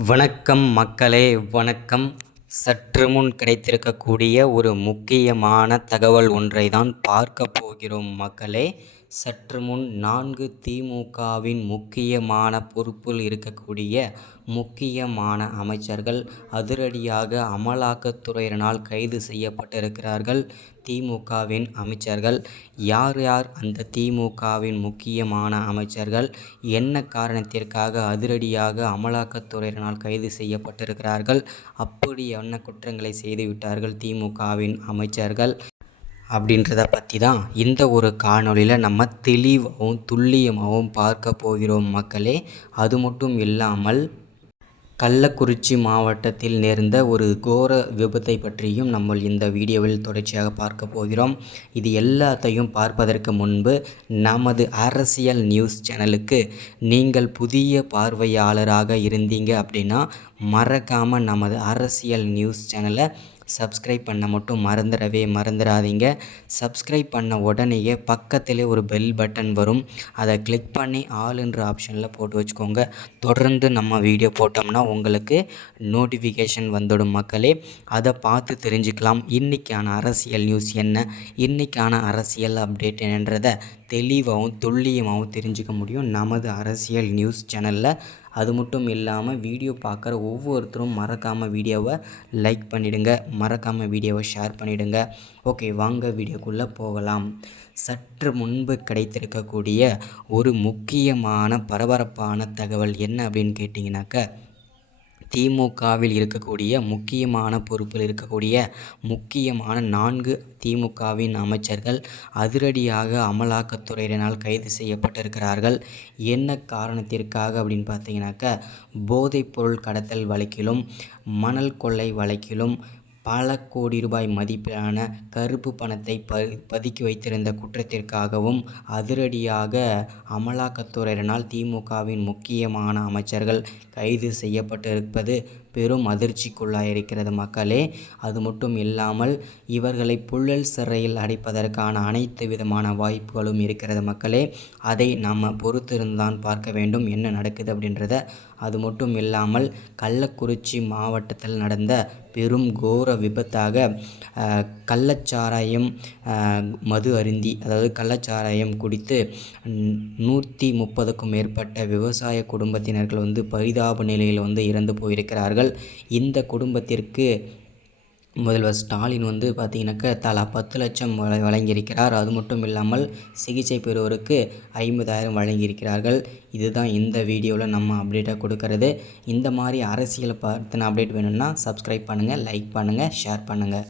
வணக்கம் மக்களே, வணக்கம். சற்று முன் கிடைத்திருக்கக்கூடிய ஒரு முக்கியமான தகவல் ஒன்றை தான் பார்க்க போகிறோம் மக்களே. சற்று முன் 4 திமுகவின் முக்கியமான பொறுப்பில் இருக்கக்கூடிய முக்கியமான அமைச்சர்கள் அதிரடியாக அமலாக்கத்துறையினரால் கைது செய்யப்பட்டிருக்கிறார்கள். திமுகவின் அமைச்சர்கள் யார் யார்? அந்த திமுகவின் முக்கியமான அமைச்சர்கள் என்ன காரணத்திற்காக அதிரடியாக அமலாக்கத்துறையினரால் கைது செய்யப்பட்டிருக்கிறார்கள்? அப்படி என்ன குற்றங்களை செய்துவிட்டார்கள் திமுகவின் அமைச்சர்கள் அப்படின்றத பற்றி தான் இந்த ஒரு காணொளியில் நம்ம தெளிவாகவும் துல்லியமாகவும் பார்க்க போகிறோம் மக்களே. அது மட்டும் இல்லாமல் கள்ளக்குறிச்சி மாவட்டத்தில் நேர்ந்த ஒரு கோர விபத்தை பற்றியும் நம்ம இந்த வீடியோவில் தொடர்ச்சியாக பார்க்க போகிறோம். இது எல்லாத்தையும் பார்ப்பதற்கு முன்பு நமது அரசியல் நியூஸ் சேனலுக்கு நீங்கள் புதிய பார்வையாளராக இருந்தீங்க அப்படின்னா மறக்காமல் நமது அரசியல் நியூஸ் சேனலை சப்ஸ்கிரைப் பண்ண மட்டும் மறந்துடாதீங்க. சப்ஸ்கிரைப் பண்ண உடனேயே பக்கத்திலே ஒரு பெல் பட்டன் வரும். அதை கிளிக் பண்ணி ஆல்ன்ற ஆப்ஷனில் போட்டு வச்சுக்கோங்க. தொடர்ந்து நம்ம வீடியோ போட்டோம்னா உங்களுக்கு நோட்டிஃபிகேஷன் வந்துடும் மக்களே. அதை பார்த்து தெரிஞ்சுக்கலாம் இன்றைக்கான அரசியல் நியூஸ் என்ன, இன்றைக்கான அரசியல் அப்டேட் என்னன்றதை தெளிவாகவும் துல்லியமாகவும் தெரிஞ்சுக்க முடியும் நமது அரசியல் நியூஸ் சேனலில். அது மட்டும் இல்லாமல் வீடியோ பார்க்குற ஒவ்வொருத்தரும் மறக்காமல் வீடியோவை லைக் பண்ணிவிடுங்க, மறக்காமல் வீடியோவை ஷேர் பண்ணிவிடுங்க. ஓகே, வாங்க வீடியோக்குள்ளே போகலாம். சற்று முன்பு கிடைத்திருக்கக்கூடிய ஒரு முக்கியமான பரபரப்பான தகவல் என்ன அப்படின்னு கேட்டிங்கனாக்கா, திமுகவில் இருக்கக்கூடிய முக்கியமான பொறுப்பில் இருக்கக்கூடிய முக்கியமான 4 திமுகவின் அமைச்சர்கள் அதிரடியாக அமலாக்கத்துறையினரால் கைது செய்யப்பட்டிருக்கிறார்கள். என்ன காரணத்திற்காக அப்படின்னு பார்த்தீங்கன்னாக்கா, போதைப்பொருள் கடத்தல் வழக்கிலும் மணல் கொள்ளை வழக்கிலும் பல கோடி ரூபாய் மதிப்பிலான கருப்பு பணத்தை பதுக்கி வைத்திருந்த குற்றத்திற்காகவும் அதிரடியாக அமலாக்கத்துறையினரால் திமுகவின் முக்கியமான அமைச்சர்கள் கைது செய்யப்பட்டிருப்பது பெரும் அதிர்ச்சிக்குள்ளாயிருக்கிறது மக்களே. அது மட்டும் இல்லாமல் இவர்களை புழல் சிறையில் அடைப்பதற்கான அனைத்து விதமான வாய்ப்புகளும் இருக்கிறது மக்களே. அதை நம்ம பொறுத்திருந்தான் பார்க்க வேண்டும் என்ன நடக்குது அப்படின்றத. அது மட்டும் இல்லாமல் கள்ளக்குறிச்சி மாவட்டத்தில் நடந்த பெரும் கோர விபத்தாக கள்ளச்சாராயம் மது அருந்தி, அதாவது கள்ளச்சாராயம் குடித்து 130க்கும் மேற்பட்ட விவசாய குடும்பத்தினர்கள் பரிதாப நிலையில் இறந்து போயிருக்கிறார்கள். இந்த குடும்பத்திற்கு முதல்வர் ஸ்டாலின் பார்த்திங்கனாக்கா தலா 10 லட்சம் வழங்கியிருக்கிறார். அது மட்டும் இல்லாமல் சிகிச்சை பெறுவோருக்கு 50,000 வழங்கியிருக்கிறார்கள். இதுதான் இந்த வீடியோவில் நம்ம அப்டேட்டாக கொடுக்கறது. இந்த மாதிரி அரசியலை பற்றின அப்டேட் வேணும்னா சப்ஸ்கிரைப் பண்ணுங்கள், லைக் பண்ணுங்கள், ஷேர் பண்ணுங்கள்.